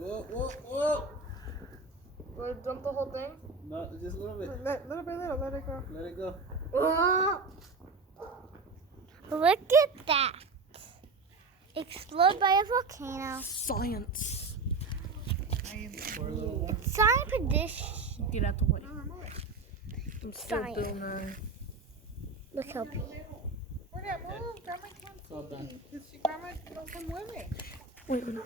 Whoa, whoa, whoa! Want to jump the whole thing? No, just a little bit. Little by little, let it go. Let it go. Look at that. Explode by a volcano. Science. Pour a little more. Science prediction. Get out the way. I'm still Science. doing that. Look how big. It's all done. Wait, no.